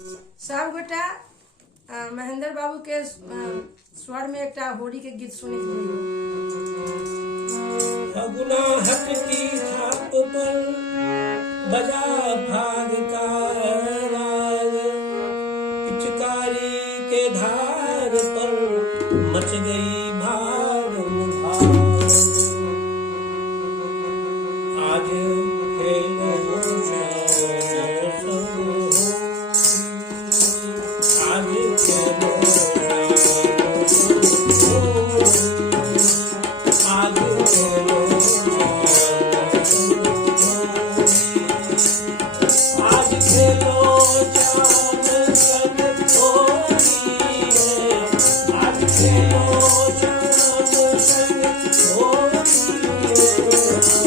सब गोटा महेंद्र बाबू के स्वर में एक होली के गीत सुनी फगुना हट की छाप पर बजा भाग का राग, पिचकारी के धार पर मच गई भाग भाग। आज खेलो आज खेलो आज खेलो आज खेलो जान सन होली है, आज खेलो जान सन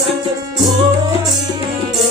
होली है, होली